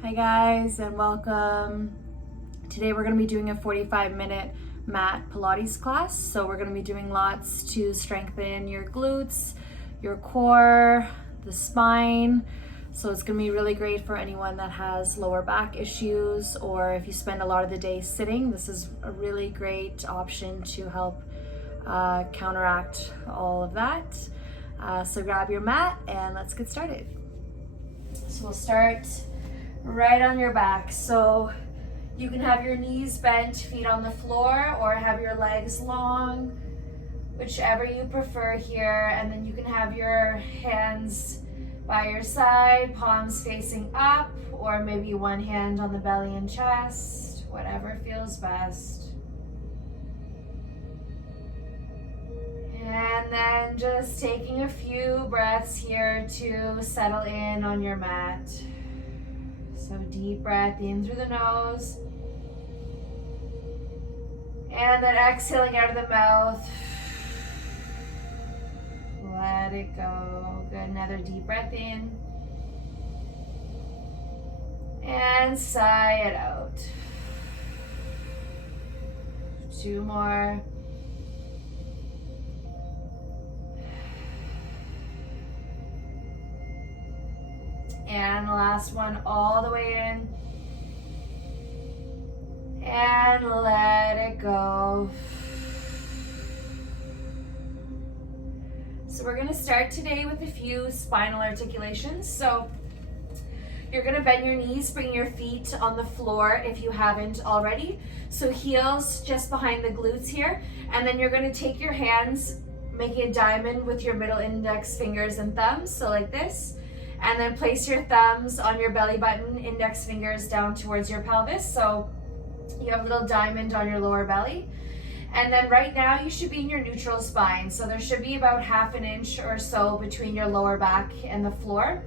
Hi guys and welcome. Today we're going to be doing a 45-minute mat Pilates class. So we're going to be doing lots to strengthen your glutes, your core, the spine. So it's going to be really great for anyone that has lower back issues, or if you spend a lot of the day sitting, this is a really great option to help counteract all of that. So grab your mat and let's get started. So we'll start right on your back. So you can have your knees bent, feet on the floor, or have your legs long, whichever you prefer here. And then you can have your hands by your side, palms facing up, or maybe one hand on the belly and chest, whatever feels best. And then just taking a few breaths here to settle in on your mat. So deep breath in through the nose. And then exhaling out of the mouth. Let it go. Good. Another deep breath in. And sigh it out. Two more. And the last one all the way in. And let it go. So we're going to start today with a few spinal articulations. So you're going to bend your knees, bring your feet on the floor if you haven't already. So heels just behind the glutes here. And then you're going to take your hands, making a diamond with your middle index fingers and thumbs. So like this. And then place your thumbs on your belly button, index fingers down towards your pelvis. So you have a little diamond on your lower belly. And then right now you should be in your neutral spine. So there should be about ½ an inch or so between your lower back and the floor.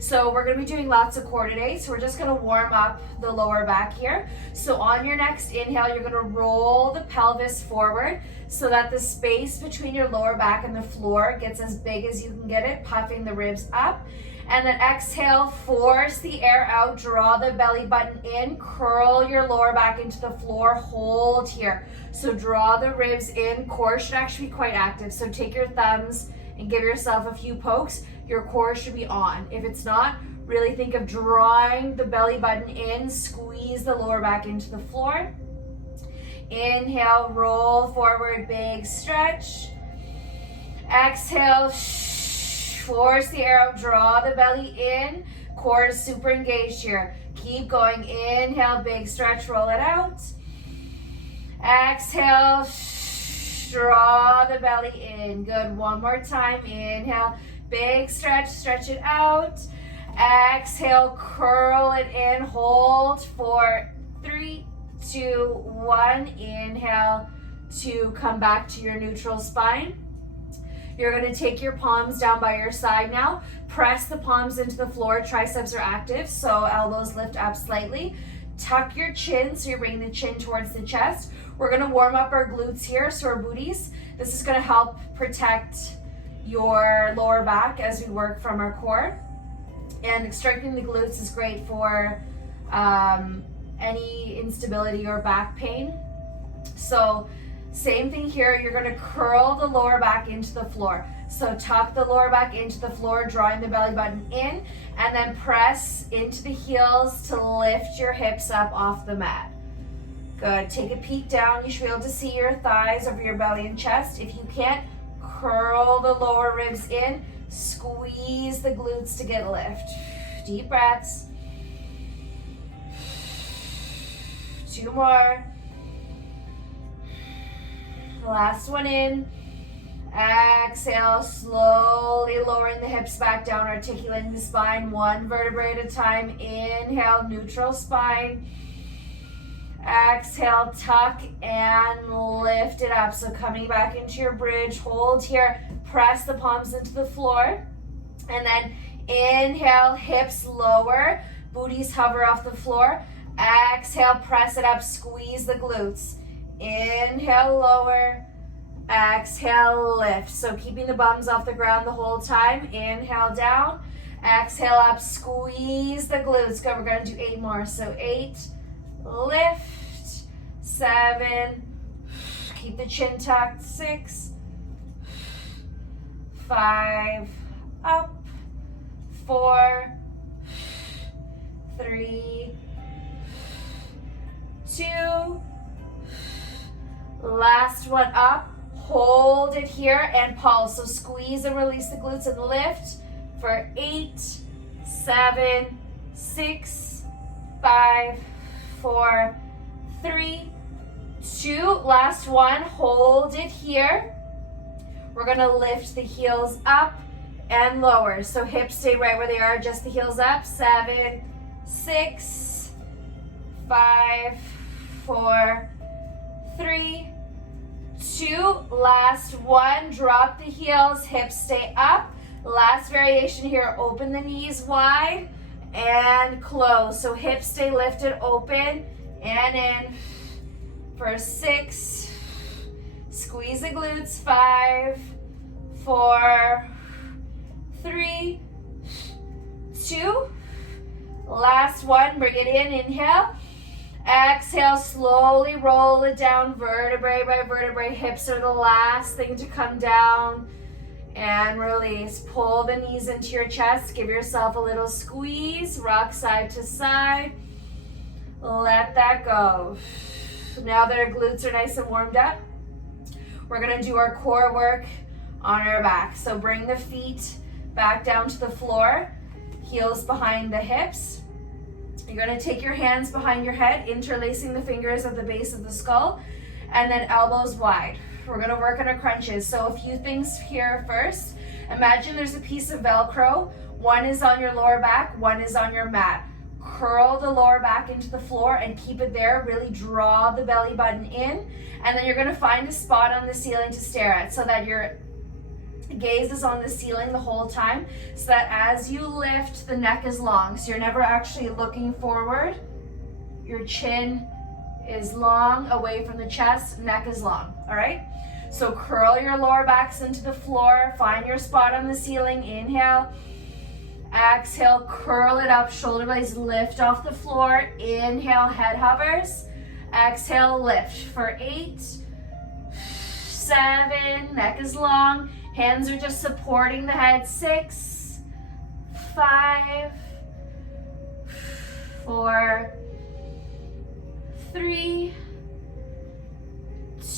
So we're going to be doing lots of core today. So we're just going to warm up the lower back here. So on your next inhale, you're going to roll the pelvis forward so that the space between your lower back and the floor gets as big as you can get it, puffing the ribs up. And then exhale, force the air out, draw the belly button in, curl your lower back into the floor, hold here. So draw the ribs in, core should actually be quite active. So take your thumbs and give yourself a few pokes. Your core should be on. If it's not, really think of drawing the belly button in, squeeze the lower back into the floor. Inhale, roll forward, big stretch. Exhale, force the air out, draw the belly in. Core is super engaged here. Keep going. Inhale, big stretch, roll it out. Exhale, draw the belly in. Good. One more time. Inhale, big stretch, stretch it out. Exhale, curl it in. Hold for 3, 2, 1. Inhale to come back to your neutral spine. You're going to take your palms down by your side now. Press the palms into the floor. Triceps are active, so elbows lift up slightly. Tuck your chin, so you're bringing the chin towards the chest. We're going to warm up our glutes here, so our booties. This is going to help protect your lower back as we work from our core. And strengthening the glutes is great for any instability or back pain. So same thing here, you're going to curl the lower back into the floor. So tuck the lower back into the floor, drawing the belly button in, and then press into the heels to lift your hips up off the mat. Good. Take a peek down. You should be able to see your thighs over your belly and chest. If you can't, curl the lower ribs in, squeeze the glutes to get lift. Deep breaths. 2 more. Last one in. Exhale, slowly lowering the hips back down, articulating the spine 1 vertebrae at a time. Inhale, neutral spine. Exhale, tuck and lift it up. So coming back into your bridge, hold here, press the palms into the floor. And then inhale, hips lower, booties hover off the floor. Exhale, press it up, squeeze the glutes. Inhale, lower. Exhale, lift. So keeping the bums off the ground the whole time. Inhale, down. Exhale up, squeeze the glutes. Good, we're gonna do 8 more. So 8, lift, 7, keep the chin tucked, 6, 5, up, 4, 3, 2, last one up. Hold it here and pulse. So squeeze and release the glutes and lift for 8, 7, 6, 5, 4, 3, 2. Last one. Hold it here. We're going to lift the heels up and lower. So hips stay right where they are, just the heels up. 7, 6, 5, 4, 3, 2. Last one. Drop the heels, hips stay up. Last variation here, open the knees wide and close. So hips stay lifted, open and in for 6. Squeeze the glutes, 5, 4, 3, 2. Last one, bring it in, inhale. Exhale, slowly roll it down, vertebrae by vertebrae. Hips are the last thing to come down. And release. Pull the knees into your chest. Give yourself a little squeeze. Rock side to side. Let that go. Now that our glutes are nice and warmed up, we're going to do our core work on our back. So bring the feet back down to the floor. Heels behind the hips. You're going to take your hands behind your head, interlacing the fingers at the base of the skull, and then elbows wide. We're going to work on our crunches. So a few things here first. Imagine there's a piece of Velcro. One is on your lower back, one is on your mat. Curl the lower back into the floor and keep it there. Really draw the belly button in. And then you're going to find a spot on the ceiling to stare at so that your gaze is on the ceiling the whole time, so that as you lift, the neck is long. So you're never actually looking forward. Your chin is long away from the chest, neck is long, all right? So curl your lower backs into the floor, find your spot on the ceiling, inhale, exhale, curl it up, shoulder blades lift off the floor, inhale, head hovers, exhale, lift for 8, 7, neck is long, hands are just supporting the head, 6, 5, 4, 3,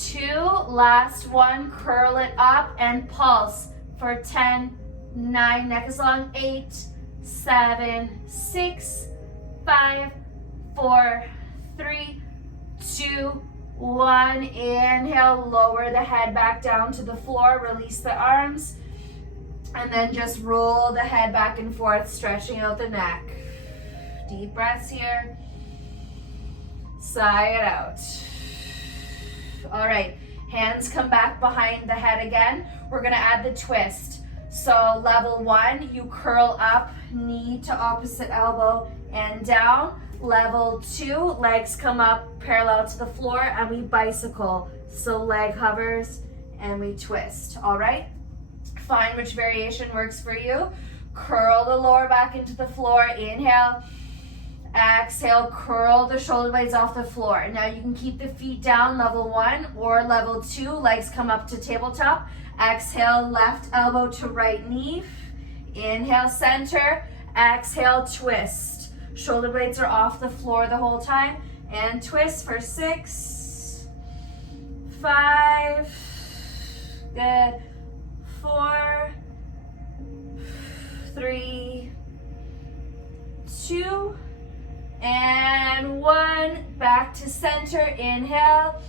2, last one, curl it up and pulse for 10, 9, neck is long, 8, 7, 6, 5, 4, 3, 2, 1, inhale, lower the head back down to the floor, release the arms, and then just roll the head back and forth, stretching out the neck. Deep breaths here. Sigh it out. All right, hands come back behind the head again. We're gonna add the twist. So level 1, you curl up, knee to opposite elbow and down. Level 2, legs come up parallel to the floor and we bicycle. So leg hovers and we twist, all right? Find which variation works for you. Curl the lower back into the floor, inhale. Exhale, curl the shoulder blades off the floor. Now you can keep the feet down, level 1 or level 2. Legs come up to tabletop. Exhale, left elbow to right knee. Inhale, center. Exhale, twist. Shoulder blades are off the floor the whole time. And twist for 6, 5, good, 4, 3, 2, and 1. Back to center, inhale.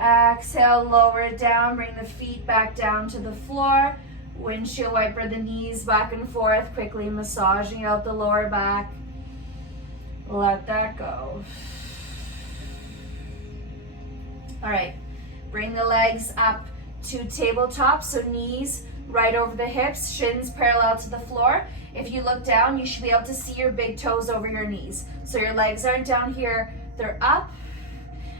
Exhale, lower it down, bring the feet back down to the floor. Windshield wiper the knees back and forth, quickly massaging out the lower back. Let that go. All right, bring the legs up to tabletop, so knees right over the hips, shins parallel to the floor. If you look down, you should be able to see your big toes over your knees. So your legs aren't down here, they're up.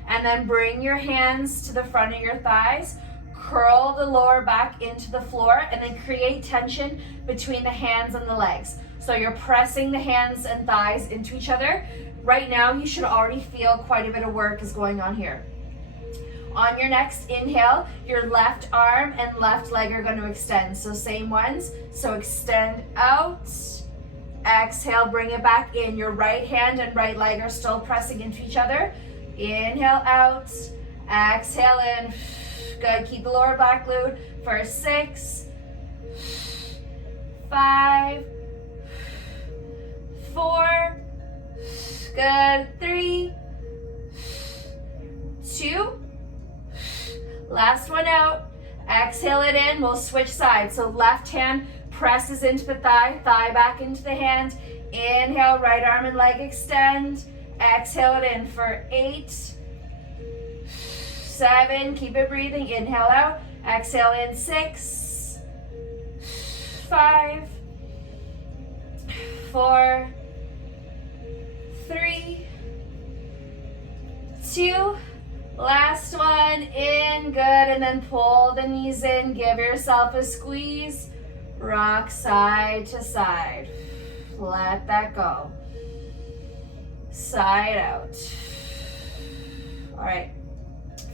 And then bring your hands to the front of your thighs. Curl the lower back into the floor and then create tension between the hands and the legs. So you're pressing the hands and thighs into each other. Right now, you should already feel quite a bit of work is going on here. On your next inhale, your left arm and left leg are going to extend. So same ones. So extend out. Exhale, bring it back in. Your right hand and right leg are still pressing into each other. Inhale out. Exhale in. Good. Keep the lower back glued for 6, 5, 4. Good. 3, 2. Last one out. Exhale it in. We'll switch sides. So left hand presses into the thigh, thigh back into the hand. Inhale, right arm and leg extend. Exhale it in for 8, 7. Keep it breathing. Inhale out. Exhale in 6, 5, 4, 3, 2. Last one, in, good, and then pull the knees in, give yourself a squeeze, rock side to side. Let that go. Side out. All right,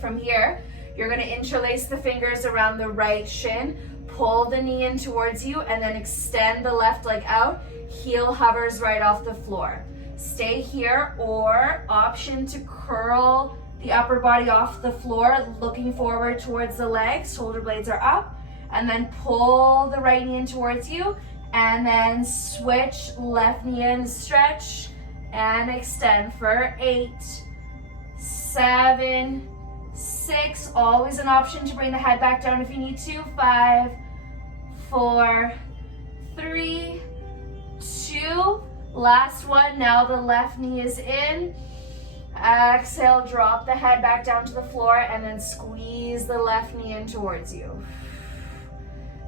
from here, you're gonna interlace the fingers around the right shin, pull the knee in towards you, and then extend the left leg out, heel hovers right off the floor. Stay here, or option to curl the upper body off the floor, looking forward towards the legs, shoulder blades are up, and then pull the right knee in towards you, and then switch, left knee in, stretch, and extend for 8, 7, 6, always an option to bring the head back down if you need to, 5, 4, 3, 2, last one, now the left knee is in. Exhale, drop the head back down to the floor and then squeeze the left knee in towards you.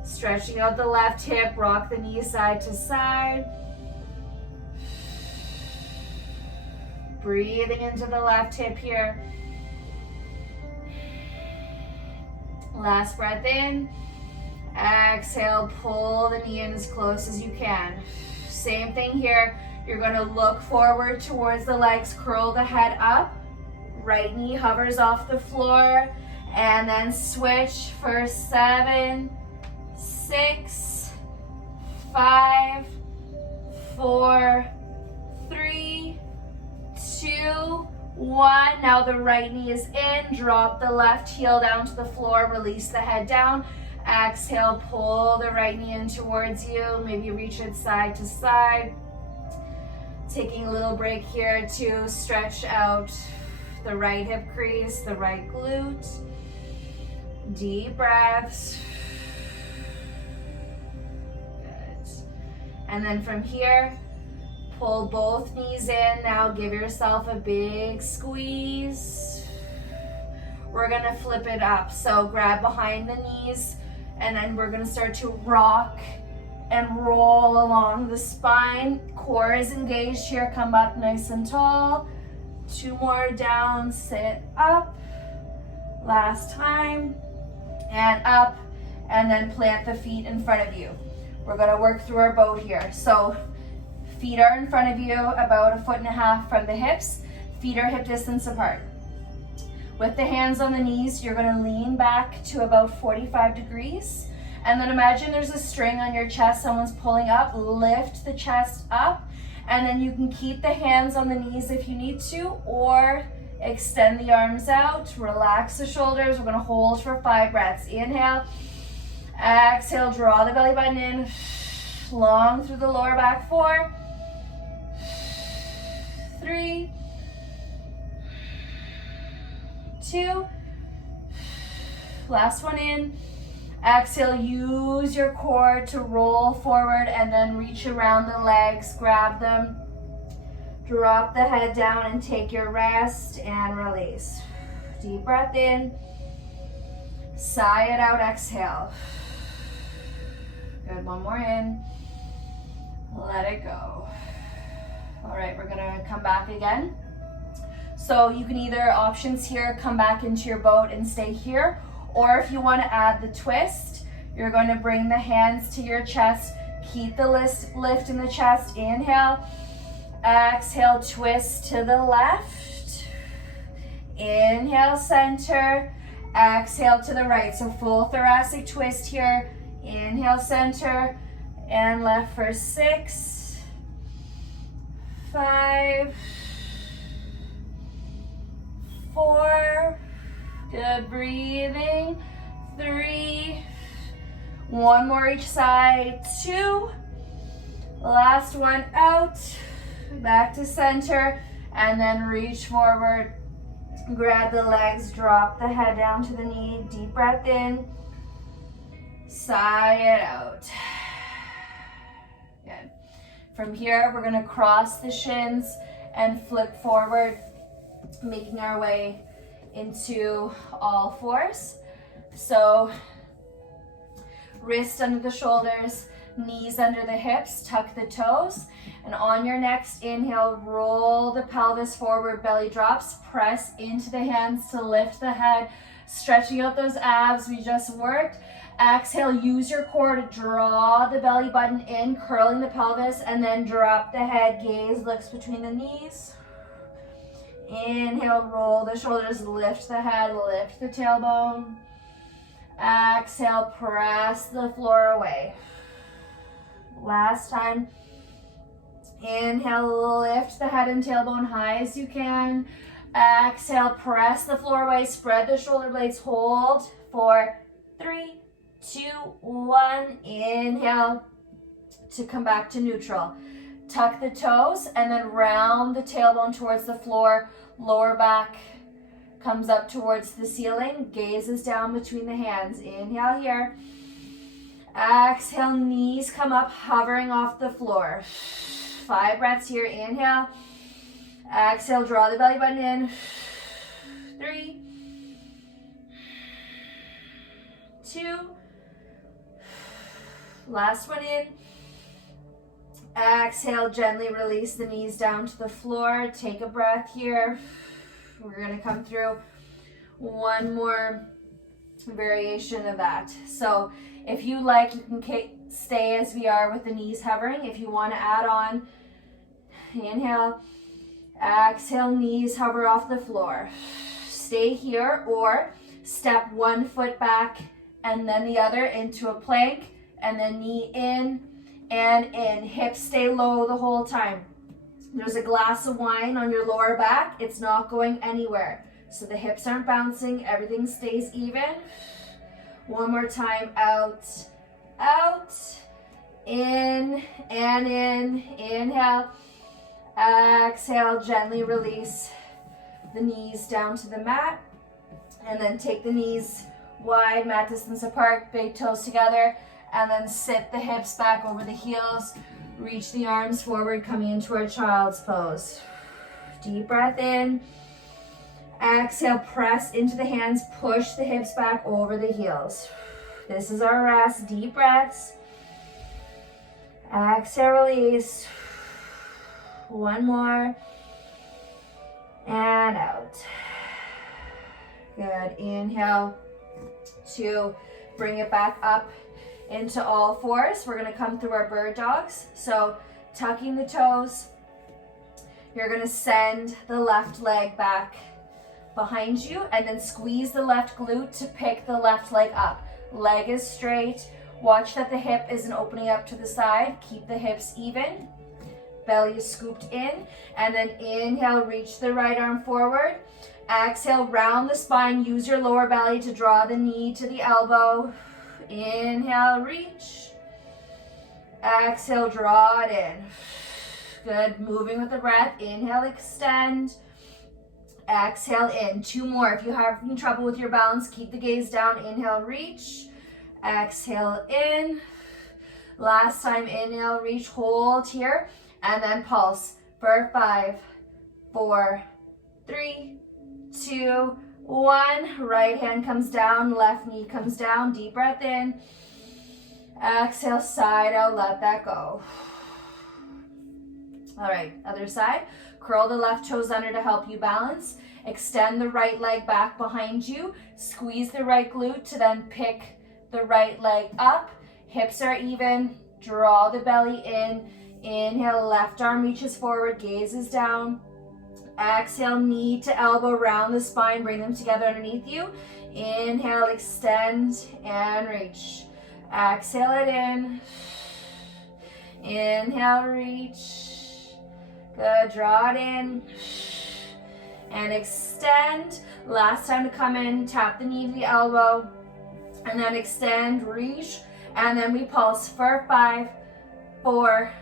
Stretching out the left hip, rock the knee side to side. Breathing into the left hip here. Last breath in. Exhale, pull the knee in as close as you can. Same thing here. You're going to look forward towards the legs, curl the head up, right knee hovers off the floor, and then switch for 7, 6, 5, 4, 3, 2, 1. Now the right knee is in, drop the left heel down to the floor, release the head down. Exhale, pull the right knee in towards you, maybe reach it side to side. Taking a little break here to stretch out the right hip crease, the right glute. Deep breaths. Good. And then from here, pull both knees in. Now give yourself a big squeeze. We're gonna flip it up. So grab behind the knees, and then we're gonna start to rock and roll along the spine. Core is engaged here, come up nice and tall. 2 more down, sit up. Last time, and up, and then plant the feet in front of you. We're gonna work through our boat here. So feet are in front of you, about 1.5 feet from the hips. Feet are hip distance apart. With the hands on the knees, you're gonna lean back to about 45 degrees. And then imagine there's a string on your chest, someone's pulling up, lift the chest up, and then you can keep the hands on the knees if you need to, or extend the arms out, relax the shoulders. We're gonna hold for 5 breaths. Inhale, exhale, draw the belly button in, long through the lower back. 4, 3, 2, last one in. Exhale, use your core to roll forward and then reach around the legs, grab them, drop the head down and take your rest and release. Deep breath in, sigh it out, exhale. Good, one more in, let it go. All right, we're gonna come back again. So you can either, options here, come back into your boat and stay here, or if you want to add the twist, you're going to bring the hands to your chest, Keep the lift in the chest. Inhale. Exhale, twist to the left. Inhale, center. Exhale to the right. So full thoracic twist here. Inhale, center. And left for 6, 5, 4. Good breathing. 3. One more each side. 2. Last one out. Back to center. And then reach forward. Grab the legs. Drop the head down to the knee. Deep breath in. Sigh it out. Good. From here, we're going to cross the shins and flip forward, making our way into all fours. So wrists under the shoulders, knees under the hips, tuck the toes, and on your next inhale, roll the pelvis forward, belly drops, press into the hands to lift the head, stretching out those abs we just worked. Exhale, use your core to draw the belly button in, curling the pelvis, and then drop the head, gaze looks between the knees. Inhale, roll the shoulders, lift the head, lift the tailbone. Exhale, press the floor away. Last time. Inhale, lift the head and tailbone high as you can. Exhale, press the floor away, spread the shoulder blades, hold for 3, 2, 1. Inhale to come back to neutral. Tuck the toes and then round the tailbone towards the floor. Lower back comes up towards the ceiling. Gaze is down between the hands. Inhale here. Exhale, knees come up, hovering off the floor. 5 breaths here. Inhale. Exhale, draw the belly button in. 3, 2. Last one in. Exhale, gently release the knees down to the floor. Take a breath here. We're going to come through one more variation of that. So if you like, you can stay as we are with the knees hovering. If you want to add on, inhale, exhale, knees hover off the floor. Stay here or step one foot back and then the other into a plank, and then knee in and in. Hips stay low the whole time. There's a glass of wine on your lower back. It's not going anywhere. So the hips aren't bouncing. Everything stays even. One more time. Out, out, in, and in. Inhale. Exhale. Gently release the knees down to the mat. And then take the knees wide, mat distance apart, big toes together. And then sit the hips back over the heels. Reach the arms forward, coming into our child's pose. Deep breath in. Exhale, press into the hands, push the hips back over the heels. This is our rest. Deep breaths. Exhale, release. One more. And out. Good. Inhale. 2. Bring it back up into all fours. We're going to come through our bird dogs. So tucking the toes, you're going to send the left leg back behind you and then squeeze the left glute to pick the left leg up. Leg is straight. Watch that the hip isn't opening up to the side. Keep the hips even. Belly is scooped in. And then inhale, reach the right arm forward. Exhale, round the spine. Use your lower belly to draw the knee to the elbow. Inhale, reach. Exhale, draw it in. Good, moving with the breath. Inhale, extend. Exhale, in. 2 more. If you're having trouble with your balance, keep the gaze down. Inhale, reach. Exhale, in. Last time, inhale, reach, hold here. And then pulse for 5, 4, 3, 2, 1. Right hand comes down, left knee comes down. Deep breath in. Exhale, side out, let that go. All right, other side. Curl the left toes under to help you balance. Extend the right leg back behind you. Squeeze the right glute to then pick the right leg up. Hips are even. Draw the belly in. Inhale, left arm reaches forward, gaze is down. Exhale, knee to elbow, round the spine, bring them together underneath you. Inhale, extend and reach. Exhale it in. Inhale, reach. Good, draw it in. And extend. Last time to come in, tap the knee to the elbow. And then extend, reach. And then we pulse for 5, 4,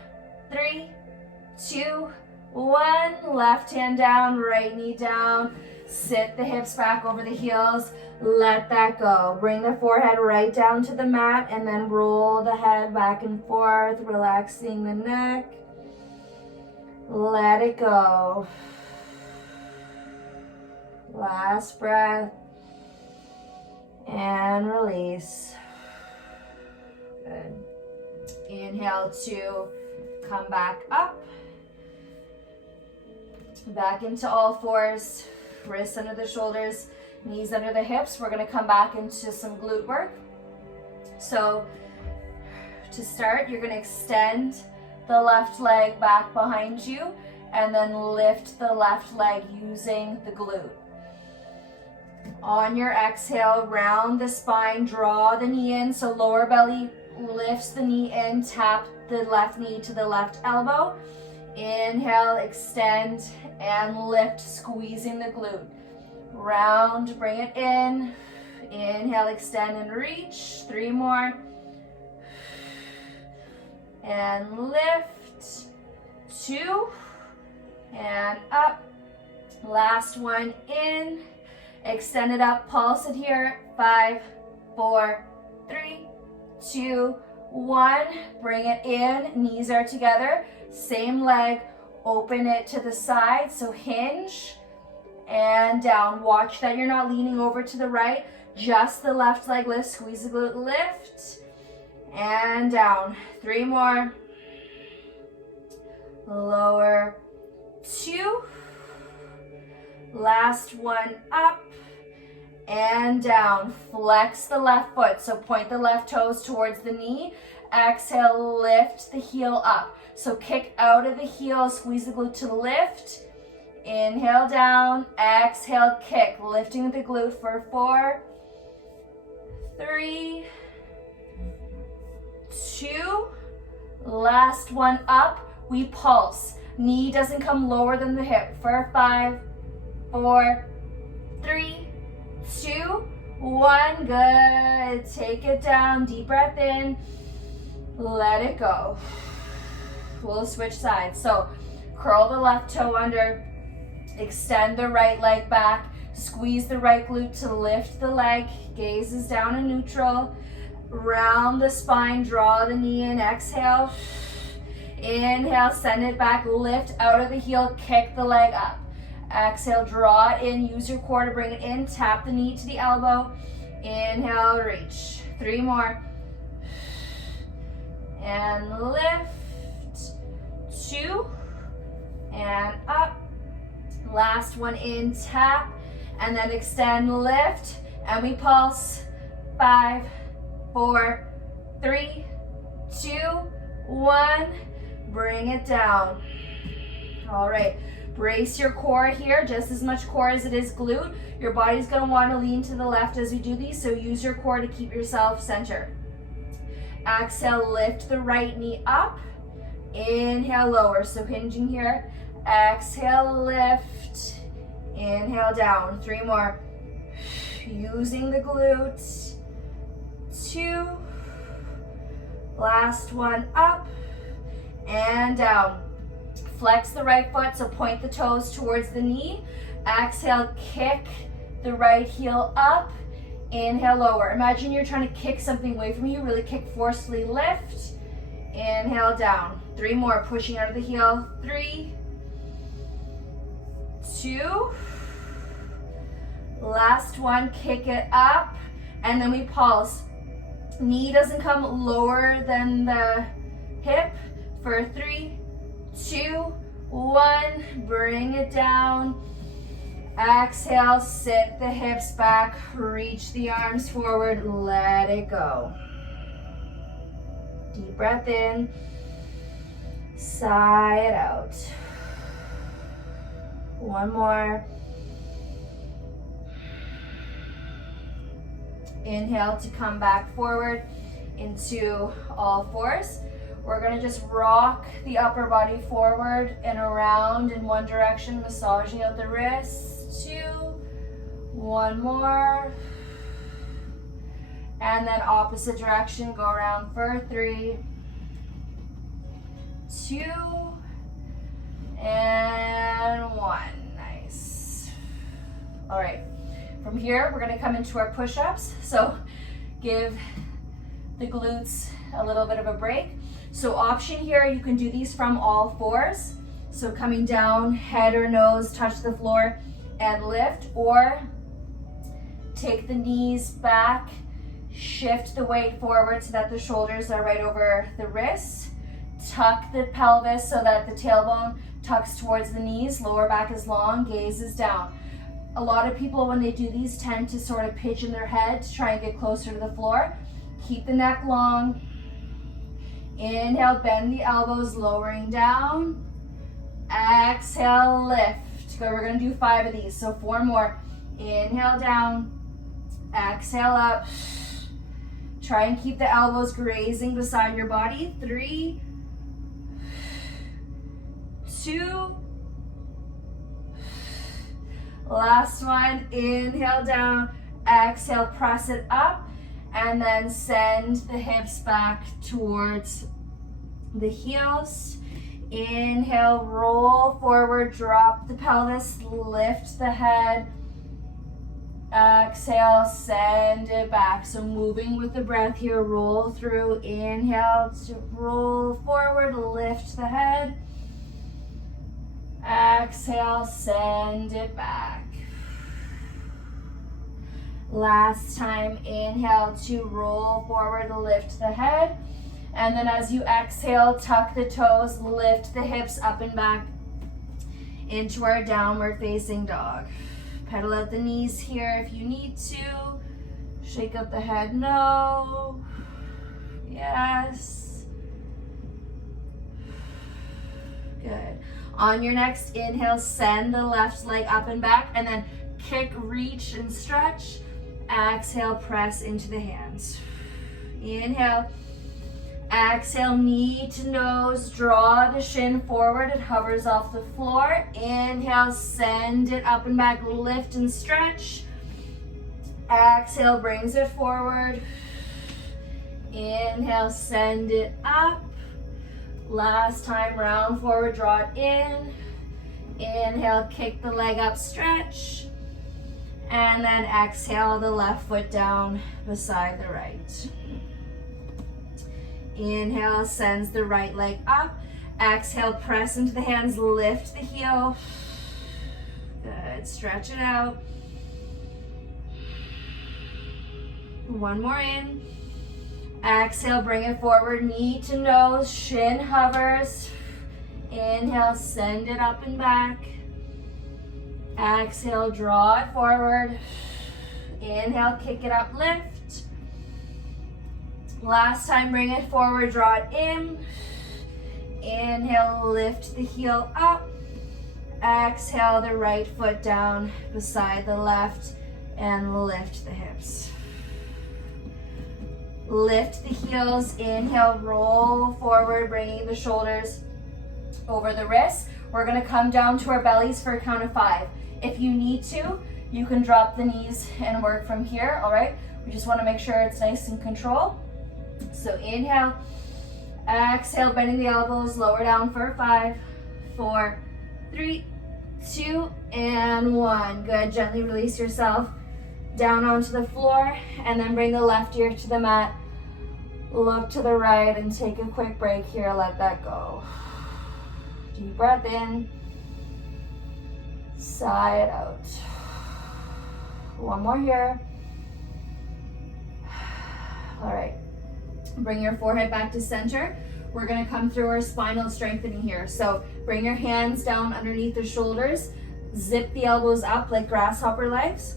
3, 2, 1. Left hand down, right knee down. Sit the hips back over the heels. Let that go. Bring the forehead right down to the mat and then roll the head back and forth, relaxing the neck. Let it go. Last breath. And release. Good. Inhale to come back up. Back into all fours. Wrists under the shoulders, knees under the hips. We're going to come back into some glute work. So to start, you're going to extend the left leg back behind you and then lift the left leg using the glute. On your exhale, round the spine, draw the knee in. So lower belly lifts the knee in, tap the left knee to the left elbow. Inhale, extend and lift, squeezing the glute. Round, bring it in. Inhale, extend and reach. 3 more. And lift. 2. And up. Last one in. Extend it up, pulse it here. 5, 4, 3, 2, 1. Bring it in, knees are together. Same leg, open it to the side, so hinge and down. Watch that you're not leaning over to the right, just the left leg lift, squeeze the glute, lift and down. 3 more. Lower. 2. Last one, up and down. Flex the left foot, so point the left toes towards the knee. Exhale, lift the heel up. So kick out of the heel, squeeze the glute to lift. Inhale down, exhale, kick. Lifting the glute for 4, 3, 2. Last one up, we pulse. Knee doesn't come lower than the hip for 5, 4, 3, 2, 1. Good. Take it down, deep breath in. Let it go. We'll switch sides. So curl the left toe under, extend the right leg back, squeeze the right glute to lift the leg, gaze is down in neutral, round the spine, draw the knee in, exhale, inhale, send it back, lift out of the heel, kick the leg up, exhale, draw it in, use your core to bring it in, tap the knee to the elbow, inhale, reach, 3 more, and lift, 2, and up. Last one in, tap, and then extend, lift, and we pulse. 5, 4, 3, 2, 1. Bring it down. All right, brace your core here, just as much core as it is glute. Your body's gonna wanna lean to the left as we do these, so use your core to keep yourself centered. Exhale, lift the right knee up. Inhale, lower, so hinging here. Exhale, lift. Inhale, down. 3 more. Using the glutes. 2. Last one, up and down. Flex the right foot, so point the toes towards the knee. Exhale, kick the right heel up. Inhale, lower. Imagine you're trying to kick something away from you. Really kick forcefully, lift. Inhale, down. 3 more, pushing out of the heel. 3, 2. Last one, kick it up. And then we pulse. Knee doesn't come lower than the hip for 3, 2, 1. Bring it down. Exhale, sit the hips back. Reach the arms forward. Let it go. Deep breath in. Sigh it out. One more. Inhale to come back forward into all fours. We're gonna just rock the upper body forward and around in one direction, massaging out the wrists. 2, one more. And then opposite direction, go around for 3, 2, and 1. Nice. All right, from here, we're gonna come into our push-ups. So give the glutes a little bit of a break. So option here, you can do these from all fours. So coming down, head or nose touch the floor and lift, or take the knees back, shift the weight forward so that the shoulders are right over the wrists. Tuck the pelvis so that the tailbone tucks towards the knees, lower back is long, gaze is down. A lot of people, when they do these, tend to sort of pigeon their head to try and get closer to the floor. Keep the neck long. Inhale, bend the elbows, lowering down. Exhale, lift. Good, we're gonna do 5 of these, so 4 more. Inhale down, exhale up. Try and keep the elbows grazing beside your body. 3, 2, last one. Inhale down, exhale, press it up, and then send the hips back towards the heels. Inhale, roll forward, drop the pelvis, lift the head. Exhale, send it back. So moving with the breath here, roll through. Inhale to roll forward, lift the head. Exhale, send it back. Last time, inhale to roll forward, lift the head. And then as you exhale, tuck the toes, lift the hips up and back into our downward facing dog. Pedal out the knees here if you need to. Shake up the head, no. Yes. Good. On your next inhale, send the left leg up and back, and then kick, reach, and stretch. Exhale, press into the hands. Inhale. Exhale, knee to nose, draw the shin forward, it hovers off the floor. Inhale, send it up and back, lift and stretch. Exhale, brings it forward. Inhale, send it up. Last time, round forward, draw it in. Inhale, kick the leg up, stretch. And then exhale the left foot down beside the right. Inhale, sends the right leg up. Exhale, press into the hands, lift the heel. Good, stretch it out. One more in. Exhale, bring it forward, knee to nose, shin hovers. Inhale, send it up and back. Exhale, draw it forward. Inhale, kick it up, lift. Last time, bring it forward, draw it in. Inhale, lift the heel up. Exhale, the right foot down beside the left and lift the hips. Lift the heels, inhale, roll forward, bringing the shoulders over the wrists. We're gonna come down to our bellies for a count of 5. If you need to, you can drop the knees and work from here, all right? We just wanna make sure it's nice and controlled. So inhale, exhale, bending the elbows, lower down for 5, 4, 3, 2, and 1. Good, gently release yourself down onto the floor, and then bring the left ear to the mat. Look to the right and take a quick break here, let that go. Deep breath in, sigh it out. One more here. All right. Bring your forehead back to center. We're gonna come through our spinal strengthening here. So bring your hands down underneath the shoulders, zip the elbows up like grasshopper legs,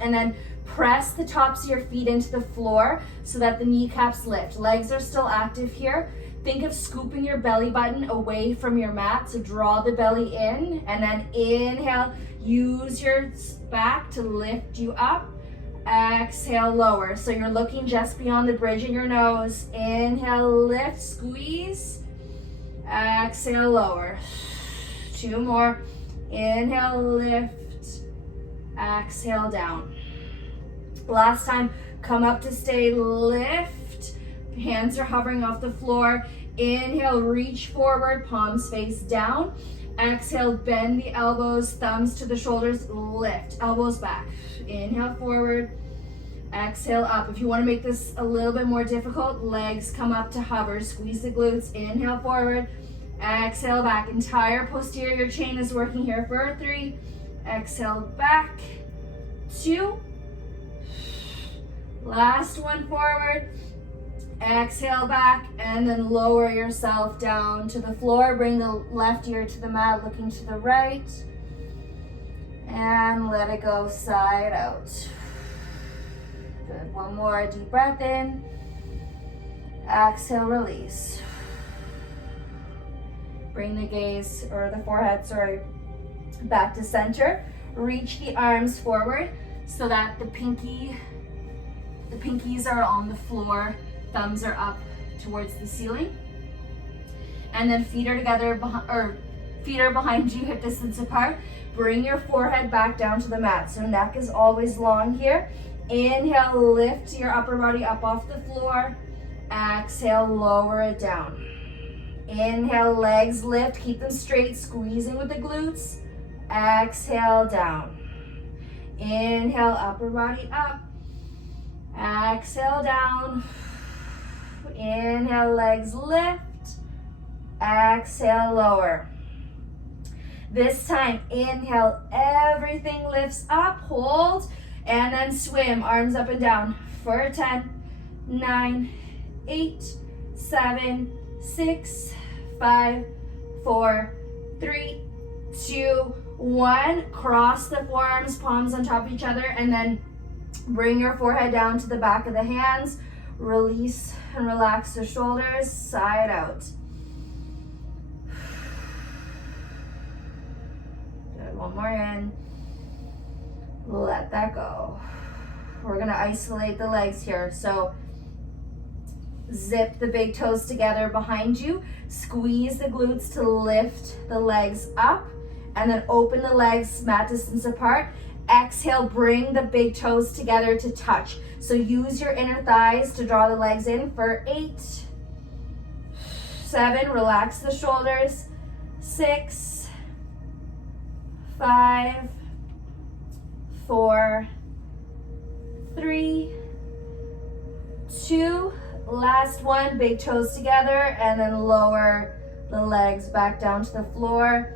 and then Press the tops of your feet into the floor so that the kneecaps lift. Legs are still active here. Think of scooping your belly button away from your mat. So draw the belly in and then inhale. Use your back to lift you up. Exhale, lower. So you're looking just beyond the bridge in your nose. Inhale, lift, squeeze. Exhale, lower. 2 more. Inhale, lift. Exhale, down. Last time, come up to stay, lift. Hands are hovering off the floor. Inhale, reach forward, palms face down. Exhale, bend the elbows, thumbs to the shoulders, lift, elbows back. Inhale, forward. Exhale, up. If you want to make this a little bit more difficult, legs come up to hover. Squeeze the glutes. Inhale, forward. Exhale, back. Entire posterior chain is working here for 3. Exhale, back. 2. Last one, forward. Exhale, back, and then lower yourself down to the floor. Bring the left ear to the mat, looking to the right. And let it go side out. Good. One more deep breath in. Exhale, release. Bring the gaze, or the forehead, sorry, back to center. Reach the arms forward so that the pinkies are on the floor. Thumbs are up towards the ceiling. And then feet are together, feet are behind you, hip distance apart. Bring your forehead back down to the mat. So neck is always long here. Inhale, lift your upper body up off the floor. Exhale, lower it down. Inhale, legs lift, keep them straight, squeezing with the glutes. Exhale, down. Inhale, upper body up. Exhale, down. Inhale, legs lift. Exhale, lower. This time, inhale, everything lifts up, hold, and then swim, arms up and down for 10, 9, 8, 7, 6, 5, 4, 3, 2, 1. Cross the forearms, palms on top of each other, and then bring your forehead down to the back of the hands. Release and relax the shoulders, side out. Good, one more in. Let that go. We're gonna isolate the legs here. So zip the big toes together behind you. Squeeze the glutes to lift the legs up. And then open the legs mat distance apart. Exhale, bring the big toes together to touch. So use your inner thighs to draw the legs in for 8, 7, relax the shoulders, 6, 5, 4, 3, 2, last one, big toes together, and then lower the legs back down to the floor.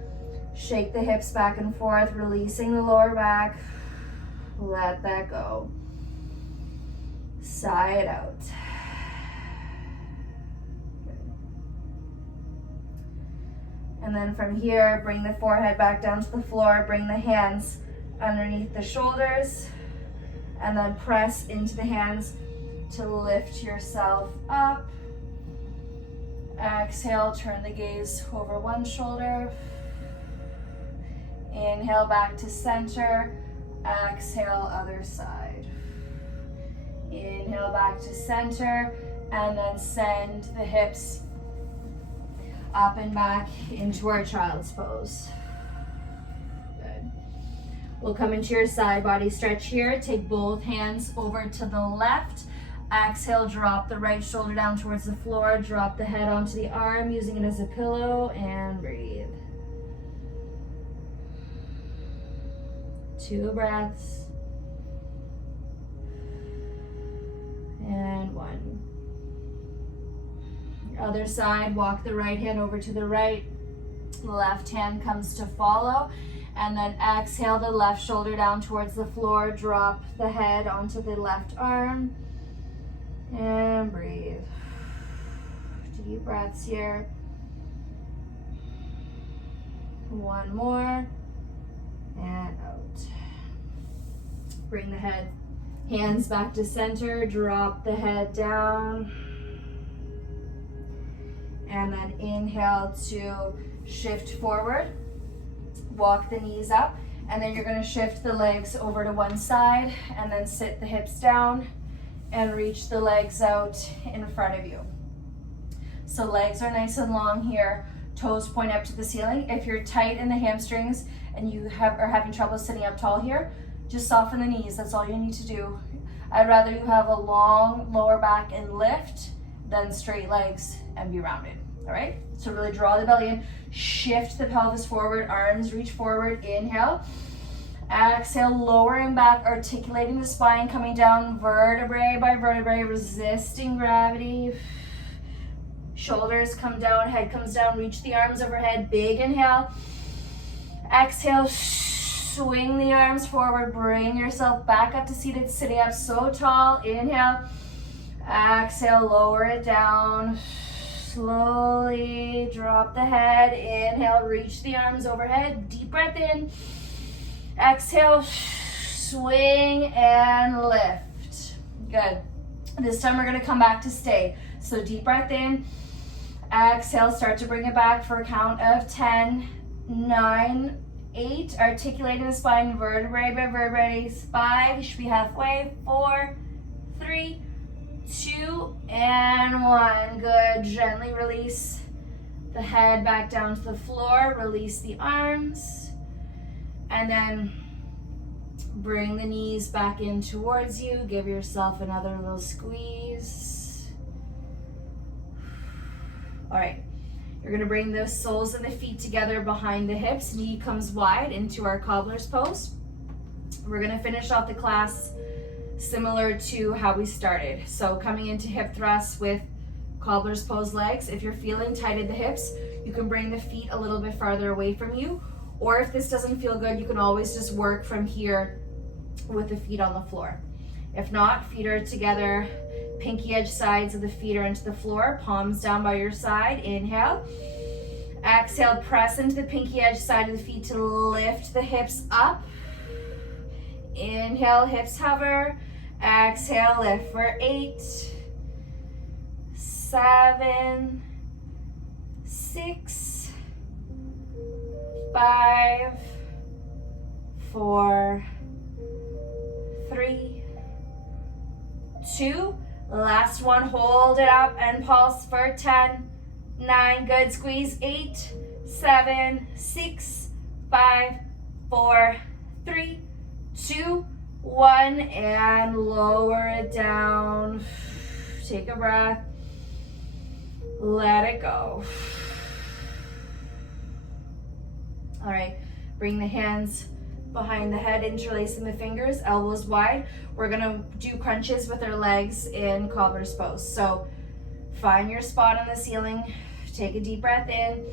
Shake the hips back and forth, releasing the lower back. Let that go. Sigh it out. And then from here, bring the forehead back down to the floor, bring the hands underneath the shoulders, and then press into the hands to lift yourself up. Exhale, turn the gaze over one shoulder. Inhale back to center. Exhale, other side. Inhale back to center, and then send the hips up and back into our child's pose. Good. We'll come into your side body stretch here. Take both hands over to the left. Exhale, drop the right shoulder down towards the floor. Drop the head onto the arm, using it as a pillow, and breathe. 2 breaths. And 1. Your other side, walk the right hand over to the right. The left hand comes to follow. And then exhale the left shoulder down towards the floor. Drop the head onto the left arm. And breathe. Deep breaths here. 1 more. And out. Bring the head Hands back to center, drop the head down. And then inhale to shift forward. Walk the knees up. And then you're gonna shift the legs over to one side and then sit the hips down and reach the legs out in front of you. So legs are nice and long here. Toes point up to the ceiling. If you're tight in the hamstrings and you are having trouble sitting up tall here, just soften the knees. That's all you need to do. I'd rather you have a long lower back and lift than straight legs and be rounded. All right? So really draw the belly in. Shift the pelvis forward. Arms reach forward. Inhale. Exhale, lowering back, articulating the spine, coming down vertebrae by vertebrae, resisting gravity. Shoulders come down, head comes down, reach the arms overhead, big inhale. Exhale, swing the arms forward, bring yourself back up to seated, sitting up so tall. Inhale, exhale, lower it down. Slowly drop the head, inhale, reach the arms overhead, deep breath in. Exhale, swing and lift. Good. This time we're gonna come back to stay. So deep breath in. Exhale, start to bring it back for a count of 10, 9, 8. Articulating the spine, vertebrae by vertebrae. 5, you should be halfway. 4, 3, 2, and 1. Good. Gently release the head back down to the floor. Release the arms. And then bring the knees back in towards you. Give yourself another little squeeze. All right, you're gonna bring the soles of the feet together behind the hips. Knee comes wide into our cobbler's pose. We're gonna finish off the class similar to how we started. So coming into hip thrusts with cobbler's pose legs. If you're feeling tight at the hips, you can bring the feet a little bit farther away from you. Or if this doesn't feel good, you can always just work from here with the feet on the floor. If not, feet are together, pinky edge sides of the feet are into the floor, palms down by your side. Inhale. Exhale, press into the pinky edge side of the feet to lift the hips up. Inhale, hips hover. Exhale, lift for 8, 7, 6, 5, 4, 3, 2. Last one, hold it up and pulse for 10, 9, good, squeeze, 8, 7, 6, 5, 4, 3, 2, 1, and lower it down. Take a breath, let it go. All right, bring the hands behind the head, interlacing the fingers, elbows wide. We're gonna do crunches with our legs in cobbler's pose. So find your spot on the ceiling, take a deep breath in,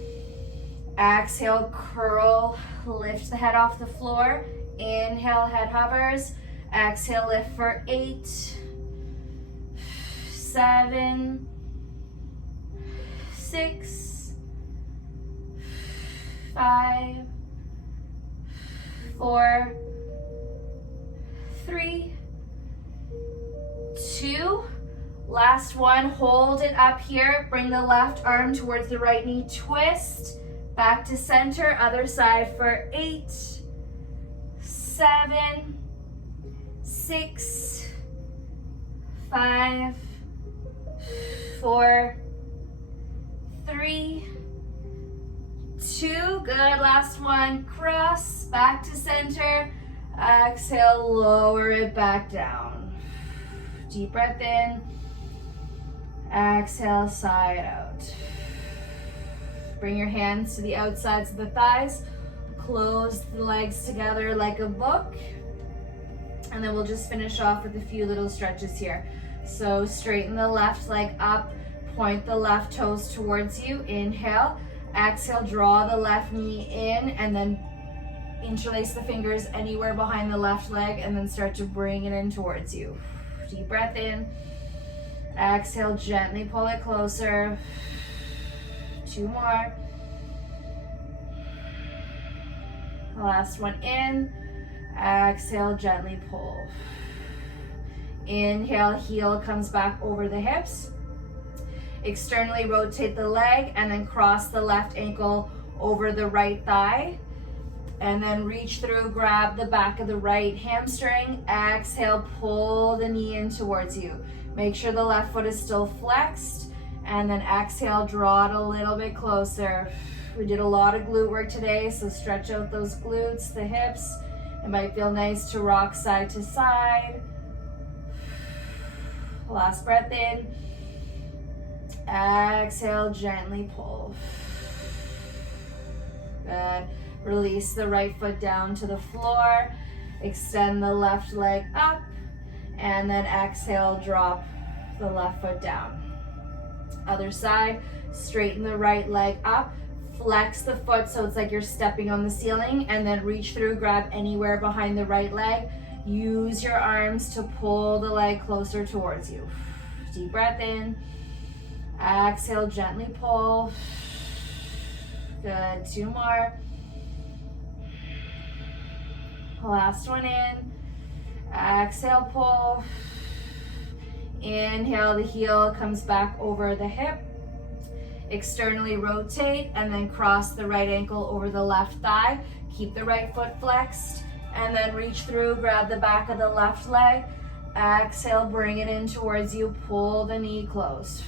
exhale, curl, lift the head off the floor, inhale, head hovers, exhale, lift for 8, 7, 6, 5, 4, 3, 2. Last one, hold it up here. Bring the left arm towards the right knee, twist, back to center, other side for 8, 7, 6, 5, 4, 3, 2. Good, last one, cross, back to center. Exhale, lower it back down. Deep breath in. Exhale, side out. Bring your hands to the outsides of the thighs. Close the legs together like a book. And then we'll just finish off with a few little stretches here. So straighten the left leg up. Point the left toes towards you. Inhale. Exhale, draw the left knee in and then interlace the fingers anywhere behind the left leg and then start to bring it in towards you. Deep breath in. Exhale, gently pull it closer. 2 more. Last one in. Exhale, gently pull. Inhale, heel comes back over the hips. Externally rotate the leg and then cross the left ankle over the right thigh. And then reach through, grab the back of the right hamstring. Exhale, pull the knee in towards you. Make sure the left foot is still flexed. And then exhale, draw it a little bit closer. We did a lot of glute work today, so stretch out those glutes, the hips. It might feel nice to rock side to side. Last breath in. Exhale, gently pull. Good. Release the right foot down to the floor. Extend the left leg up. And then exhale, drop the left foot down. Other side, straighten the right leg up. Flex the foot so it's like you're stepping on the ceiling, and then reach through, grab anywhere behind the right leg. Use your arms to pull the leg closer towards you. Deep breath in. Exhale, gently pull. Good, 2 more. Last one in. Exhale, pull. Inhale, the heel comes back over the hip. Externally rotate and then cross the right ankle over the left thigh. Keep the right foot flexed and then reach through, grab the back of the left leg. Exhale, bring it in towards you. Pull the knee close.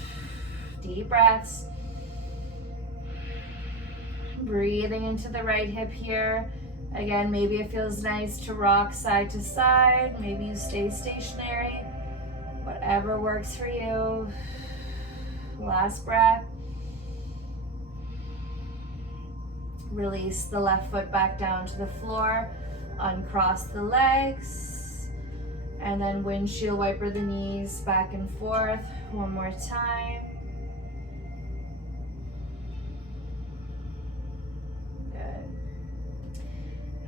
Deep breaths. Breathing into the right hip here. Again, maybe it feels nice to rock side to side. Maybe you stay stationary. Whatever works for you. Last breath. Release the left foot back down to the floor. Uncross the legs. And then windshield wiper the knees back and forth. One more time.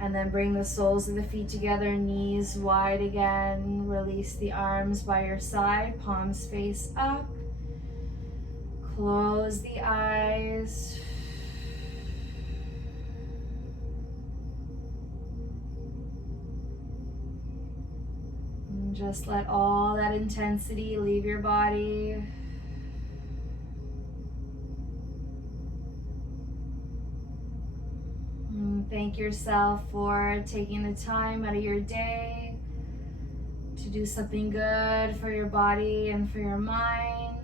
And then bring the soles of the feet together, knees wide again. Release the arms by your side, palms face up. Close the eyes. And just let all that intensity leave your body. Thank yourself for taking the time out of your day to do something good for your body and for your mind.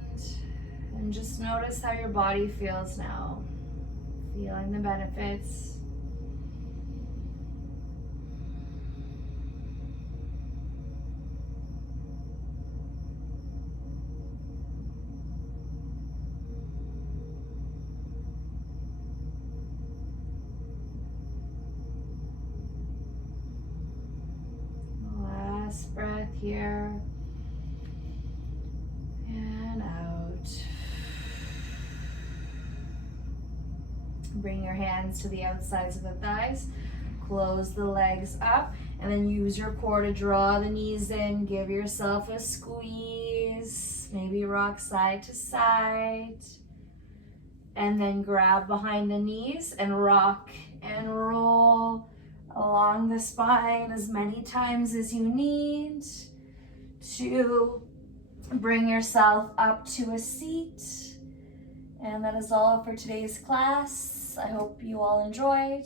And just notice how your body feels now. Feeling the benefits. Breath here and out. Bring your hands to the outsides of the thighs. Close the legs up and then use your core to draw the knees in. Give yourself a squeeze. Maybe rock side to side. And then grab behind the knees and rock and roll along the spine as many times as you need to bring yourself up to a seat. And that is all for today's class. I hope you all enjoyed.